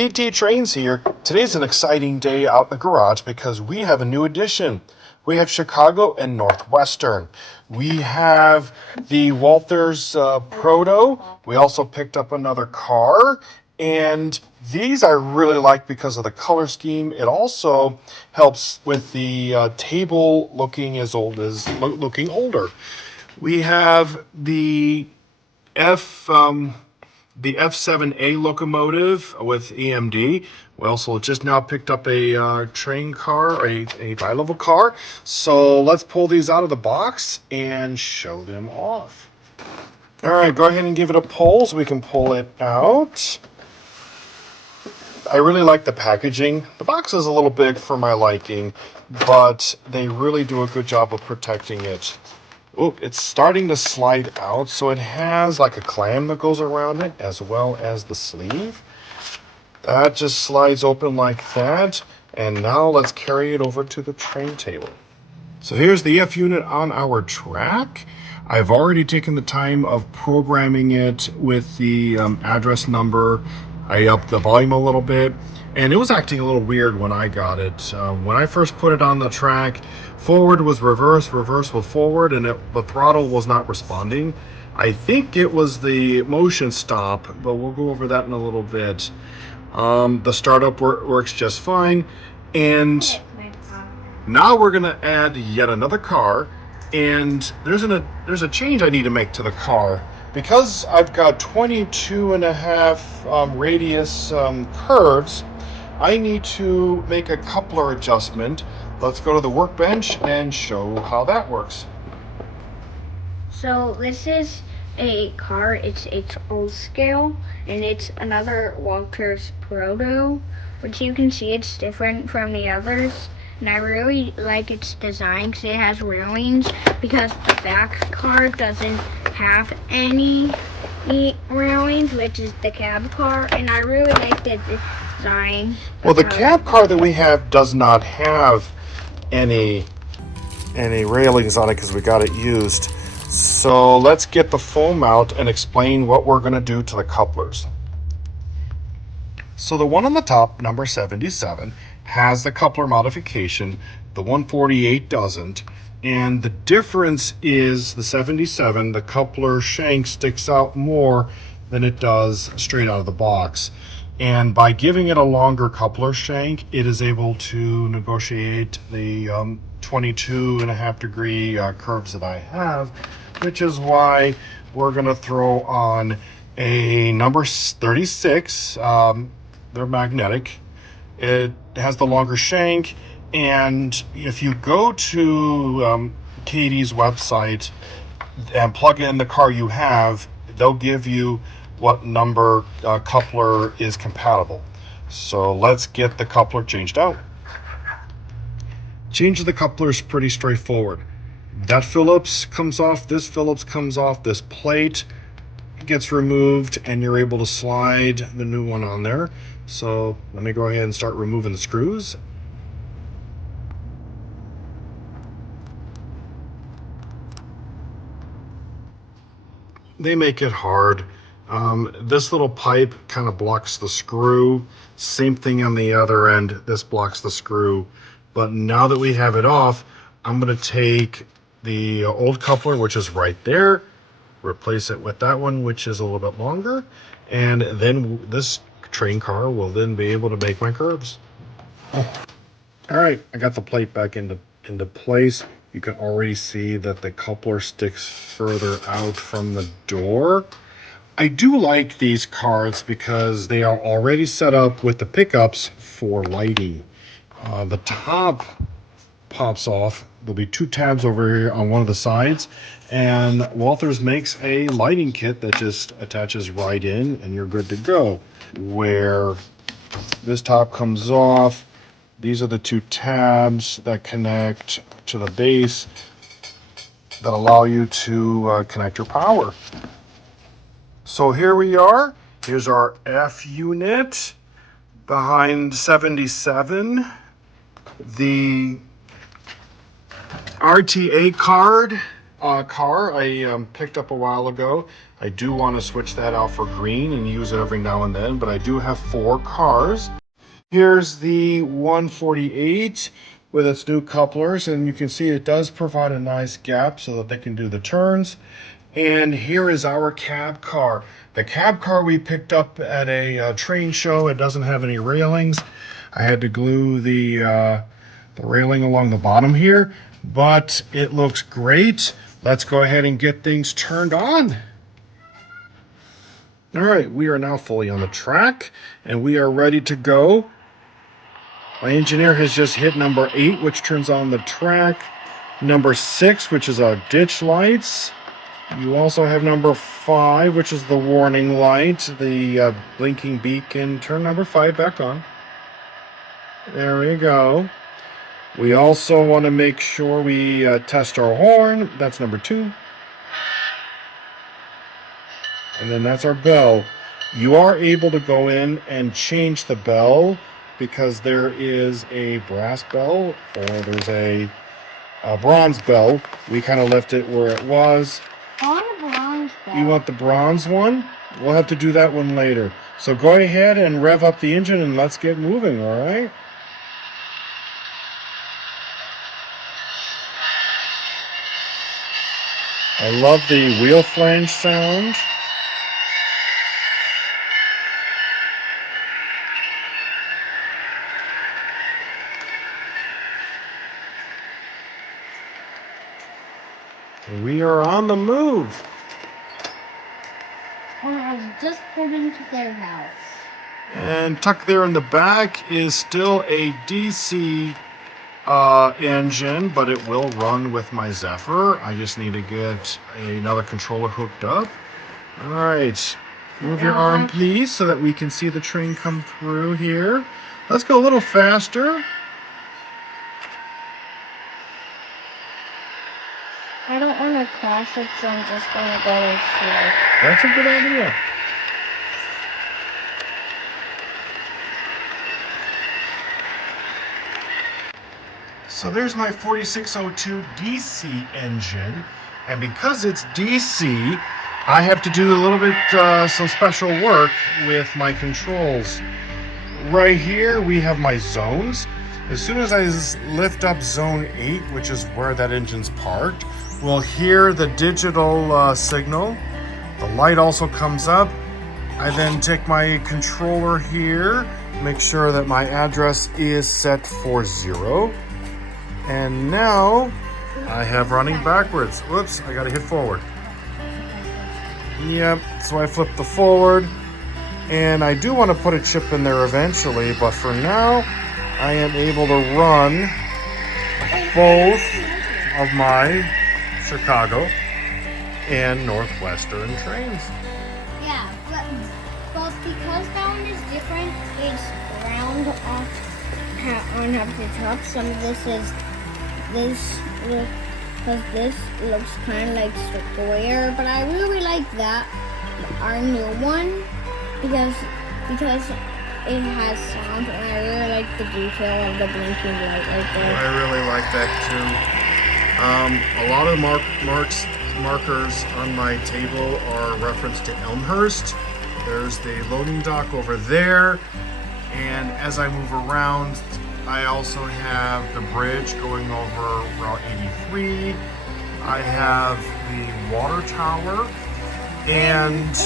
BT Trains here. Today's an exciting day out in the garage because we have a new addition. We have Chicago and Northwestern. We have the Walthers Proto. We also picked up another car. And these I really like because of the color scheme. It also helps with the table looking looking older. We have the F7A locomotive with EMD. We also just now picked up a train car, a tri-level car. So let's pull these out of the box and show them off. All right, go ahead and give it a pull so we can pull it out. I really like the packaging. The box is a little big for my liking, but they really do a good job of protecting it. Oh, it's starting to slide out, so it has like a clamp that goes around it as well as the sleeve. That just slides open like that, and now let's carry it over to the train table. So here's the F unit on our track. I've already taken the time of programming it with the address number. I upped the volume a little bit, and it was acting a little weird when I got it. When I first put it on the track, forward was reverse, reverse was forward, and the throttle was not responding. I think it was the motion stop, but we'll go over that in a little bit. The startup works just fine, and now we're gonna add yet another car, and there's a change I need to make to the car. Because I've got 22.5 radius curves, I need to make a coupler adjustment. Let's go to the workbench and show how that works. So this is a car, it's old scale, and it's another Walthers Proto, which you can see it's different from the others. And I really like its design because it has railings, because the back car doesn't have any railings, which is the cab car, and I really like the design. Well, the cab car that we have does not have any railings on it because we got it used. So let's get the foam out and explain what we're going to do to the couplers. So the one on the top, number 77, has the coupler modification. The 148 doesn't. And the difference is the 77, the coupler shank sticks out more than it does straight out of the box. And by giving it a longer coupler shank, it is able to negotiate the 22.5 degree curves that I have, which is why we're going to throw on a number 36. They're magnetic. It has the longer shank, and if you go to Kadee's website and plug in the car you have, they'll give you what number coupler is compatible. So let's get the coupler changed out. Change of the coupler is pretty straightforward. That Phillips comes off, this Phillips comes off, this plate gets removed, and you're able to slide the new one on there. So let me go ahead and start removing the screws. They make it hard. This little pipe kind of blocks the screw. Same thing on the other end. This blocks the screw. But now that we have it off, I'm going to take the old coupler, which is right there, replace it with that one, which is a little bit longer, and then this train car will then be able to make my curves. All right, I got the plate back into place. You can already see that the coupler sticks further out from the door. I do like these cars because they are already set up with the pickups for lighting. The top pops off. There'll be two tabs over here on one of the sides, and Walthers makes a lighting kit that just attaches right in and you're good to go. Where this top comes off, these are the two tabs that connect to the base that allow you to connect your power. So here we are. Here's our F unit behind 77. The RTA card car I picked up a while ago. I do want to switch that out for green and use it every now and then, but I do have 4 cars. Here's the 148 with its new couplers, and you can see it does provide a nice gap so that they can do the turns. And here is our cab car. The cab car we picked up at a train show. It doesn't have any railings. I had to glue the railing along the bottom here, but it looks great. Let's go ahead and get things turned on. All right, we are now fully on the track, and we are ready to go. My engineer has just hit number 8, which turns on the track. Number 6, which is our ditch lights. You also have number 5, which is the warning light, the blinking beacon. Turn number 5 back on. There we go. We also want to make sure we test our horn. That's number 2. And then that's our bell. You are able to go in and change the bell because there is a brass bell or there's a bronze bell. We kind of left it where it was. I want a bronze bell. You want the bronze one? We'll have to do that one later. So go ahead and rev up the engine and let's get moving, all right? I love the wheel flange sound. We are on the move. I was just heading to their house. And tucked there in the back is still a DC engine, but it will run with my Zephyr. I just need to get another controller hooked up. All right, move your arm, please, so that we can see the train come through here. Let's go a little faster. I don't want to crash it, so I'm just going to go slow. That's a good idea. So there's my 4602 DC engine, and because it's DC, I have to do a little bit some special work with my controls. Right here we have my zones. As soon as I lift up zone 8, which is where that engine's parked, we'll hear the digital signal. The light also comes up. I then take my controller here, make sure that my address is set for 0. And now I have running backwards. Whoops, I gotta hit forward. Yep, so I flip the forward. And I do want to put a chip in there eventually, but for now, I am able to run both of my Chicago and Northwestern trains. Yeah, but because that one is different, it's round on up the top. Some of this because this looks kind of like square, but I really like that, our new one, because it has sound, and I really like the detail of the blinking light right there. I really like that too. A lot of markers on my table are referenced to Elmhurst. There's the loading dock over there, and as I move around, I also have the bridge going over Route 83. I have the water tower, and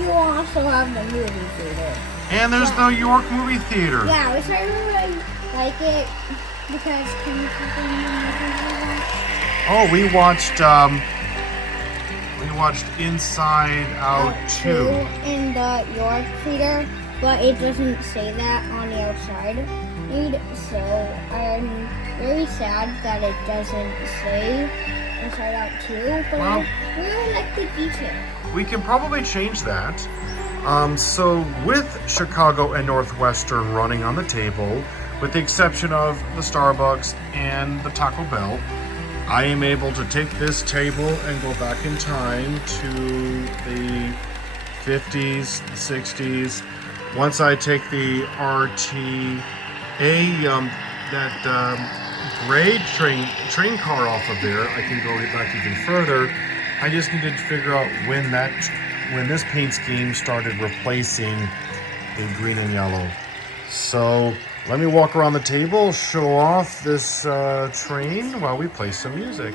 you also have the movie theater. And there's the York movie theater. Yeah, which I really like it because can you tell me? Oh, we watched Inside Out 2 in the York theater, but it doesn't say that on the outside lead, so I'm very sad that it doesn't say Inside Out 2, but I really like the detail. We can probably change that. So with Chicago and Northwestern running on the table, with the exception of the Starbucks and the Taco Bell, I am able to take this table and go back in time to the 50s, 60s. Once I take the RTA, that grade train car off of there, I can go back even further. I just needed to figure out when this paint scheme started replacing the green and yellow. So let me walk around the table, show off this train while we play some music.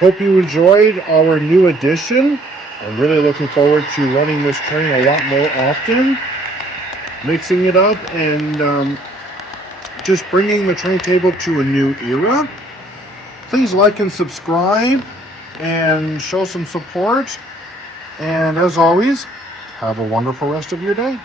Hope you enjoyed our new addition. I'm really looking forward to running this train a lot more often, mixing it up, and just bringing the train table to a new era. Please like and subscribe and show some support. And as always, have a wonderful rest of your day.